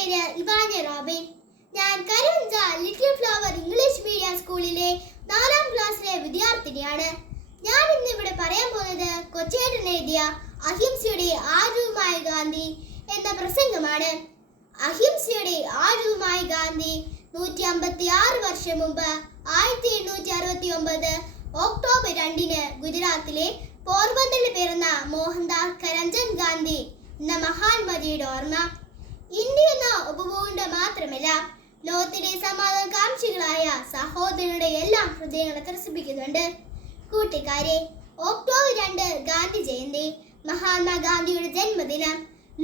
പേര് Ivana Robin. ഞാൻ Karuvancha little flower English medium സ്കൂളിലെ നാലാം ക്ലാസ്സിലെ വിദ്യാർത്ഥിനിയാണ്. ഞാൻ ഇന്ന് ഇവിടെ പറയാൻ പോകുന്നത് കൊച്ചേട്ടൻ എഴുതിയ അഹിംസയുടെ ആരുമായ ഗാന്ധി എന്ന പ്രസംഗമാണ്. അഹിംസയുടെ ആരുമായ ഗാന്ധി നൂറ്റി അമ്പത്തി ആറ് വർഷം മുമ്പ് ആയിരത്തി എണ്ണൂറ്റി അറുപത്തി ഒമ്പത് ഒക്ടോബർ രണ്ടിന് ഗുജറാത്തിലെ പോർബന്തറിൽ പിറന്ന മോഹൻദാസ് കരംചന്ദ് ഗാന്ധി എന്ന മഹാത്മജിയുടെ ഓർമ്മ. ഇന്ത്യ എന്ന ഉപഭൂഖണ്ഡം മാത്രമല്ല ലോകത്തിലെ സമാധാനകാംക്ഷികളായ സഹോദരരുടെ എല്ലാം ഹൃദയങ്ങളെ ത്രസിപ്പിക്കുന്നുണ്ട്. കൂട്ടുകാരെ ഒക്ടോബർ രണ്ട് ഗാന്ധി ജയന്തി മഹാത്മാഗാന്ധിയുടെ ജന്മദിനം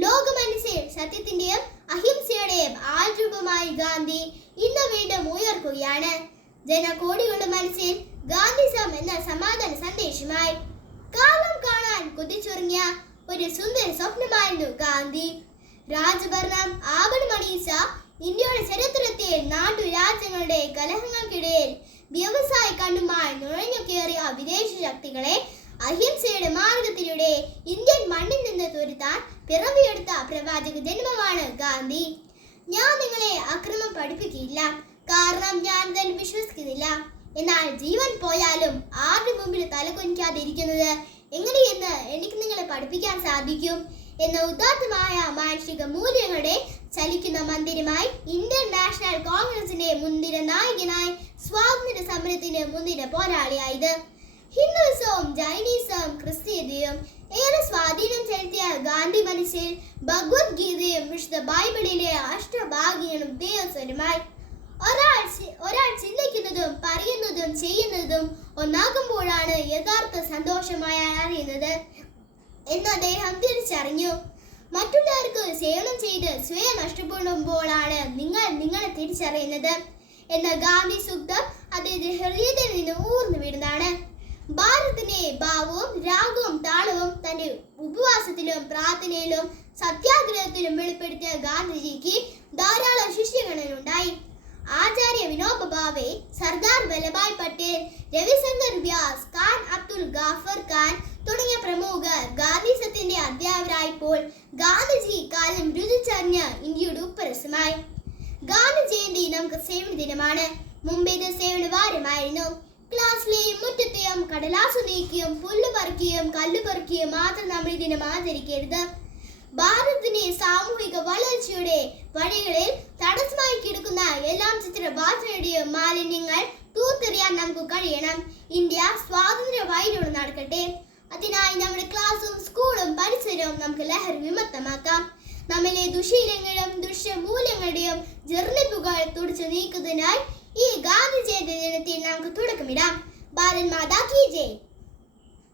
ലോകമനസ്സിൽ സത്യത്തിന്റെയും അഹിംസയുടെയും ആൾരൂപമായി ഗാന്ധി ഇന്ന് വീണ്ടും ഉയർക്കുകയാണ്. ജനകോടികളുടെ മനസ്സിൽ ഗാന്ധിസം എന്ന സമാധാന സന്ദേശമായി കാലം കാണാൻ കുതിച്ചുറങ്ങിയ ഒരു സുന്ദര സ്വപ്നമായിരുന്നു ഗാന്ധി. രാജഭരണം ആവണമണിയിച്ച ഇന്ത്യയുടെ ചരിത്രത്തിൽ നാട്ടുരാജ്യങ്ങളുടെ കലഹങ്ങൾക്കിടയിൽ വ്യവസായ കണ്ണുമായി നുഴഞ്ഞു കയറിയ വിദേശ ശക്തികളെ അഹിംസയുടെ മാർഗത്തിലൂടെ ഇന്ത്യൻ മണ്ണിൽ നിന്ന് തുരുത്താൻ പിറവിയെടുത്ത പ്രവാചക ജന്മമാണ് ഗാന്ധി. ഞാൻ നിങ്ങളെ അക്രമം പഠിപ്പിക്കില്ല. കാരണം ഞാൻ അതിൽ വിശ്വസിക്കുന്നില്ല. എന്നാൽ ജീവൻ പോയാലും ആരുടെ മുമ്പിൽ തലകുനിക്കാതിരിക്കുന്നത് എങ്ങനെയെന്ന് എനിക്ക് നിങ്ങളെ പഠിപ്പിക്കാൻ സാധിക്കും? എന്ന ഉദാത്തമായ മാനുഷിക മൂല്യങ്ങളുടെ ചലിക്കുന്ന മന്ദിരമായി ഇന്ത്യൻ നാഷണൽ കോൺഗ്രസിന്റെ മുൻനിര നായകനായി സ്വാതന്ത്ര്യ സമരത്തിന്റെ മുൻനിര പോരാളിയായത്. ഹിന്ദുസവും ജൈനീസവും ക്രിസ്തീയതയും ഏറെ സ്വാധീനം ചെലുത്തിയ ഗാന്ധി മനസ്സിൽ ഭഗവത്ഗീതയും വിശുദ്ധ ബൈബിളിലെ അഷ്ടഭാഗ്യങ്ങളും ദേവസ്വരമായി ഒരാൾ ഒരാൾ ചിന്തിക്കുന്നതും പറയുന്നതും ചെയ്യുന്നതും ഒന്നാകുമ്പോഴാണ് യഥാർത്ഥ സന്തോഷമായി അറിയുന്നത്. എന്ന് അദ്ദേഹം തിരിച്ചറിഞ്ഞു. മറ്റുള്ളവർക്ക് സേവനം ചെയ്ത് സ്വയം നഷ്ടപ്പെടുമ്പോഴാണ് നിങ്ങൾ നിങ്ങളെ തിരിച്ചറിയുന്നത് എന്ന ഗാന്ധി സൂക്തം അദ്ദേഹത്തിന്റെ ഹൃദയത്തിൽ നിന്ന് ഊർന്നു വിടുന്നതാണ് ഭാരതത്തിന്റെ ഭാവവും രാഗവും താളവും തന്റെ ഉപവാസത്തിലും പ്രാർത്ഥനയിലും സത്യാഗ്രഹത്തിലും വെളിപ്പെടുത്തിയ ഗാന്ധിജിക്ക് ധാരാളം ശിഷ്യഗണനുണ്ടായി ആചാര്യ വിനോബ ഭാവെ സർദാർ വല്ലഭായ് പട്ടേൽ രവിശങ്കർ വ്യാസ് ഖാൻ അബ്ദുൽ ഗാഫർ ഖാൻ തുടങ്ങിയ പ്രമുഖർ ഗാന്ധിസത്തിന്റെ അധ്യാപകരായപ്പോൾ ഗാന്ധിജി കാലം രുചിച്ചറിഞ്ഞ് ഇന്ത്യയുടെ ഉപ്പരസമായി. ഗാന്ധി ജയന്തി നമുക്ക് സേവന ദിനമാണ് മുംബൈ സേവന വാരമായിരുന്നു ക്ലാസ്സിലെയും മുറ്റത്തെയും കടലാസു നീക്കിയും പുല്ല് പറിക്കുകയും കല്ല് പറിക്കുകയും മാത്രം നമ്മൾ ഈ ദിനം ആചരിക്കരുത്. ഭാരതത്തിന്റെ സാമൂഹിക വളർച്ചയുടെ വഴികളിൽ തടസ്സമായി കിടക്കുന്ന എല്ലാം ചിത്രഭാഷയുടെയും മാലിന്യങ്ങൾ തൂത്തെറിയാൻ നമുക്ക് കഴിയണം. ഇന്ത്യ സ്വാതന്ത്ര്യ വഴിയിലൂടെ നടക്കട്ടെ. അതിനായി നമ്മുടെ ക്ലാസ്സും സ്കൂളും പരിസരവും നമുക്ക് ലഹരി വിമുക്തമാക്കാം. നമ്മിലെ ദുശീലങ്ങളും ദുഷ്യമൂല്യങ്ങളുടെയും ജർണിപ്പുകൾ തുടച്ചു നീക്കുന്നതിനായി ഈ ഗാന്ധി ജയന്തി ദിനത്തിൽ നമുക്ക് തുടക്കമിടാം. ഭാരത് മാതാ കി ജയ്.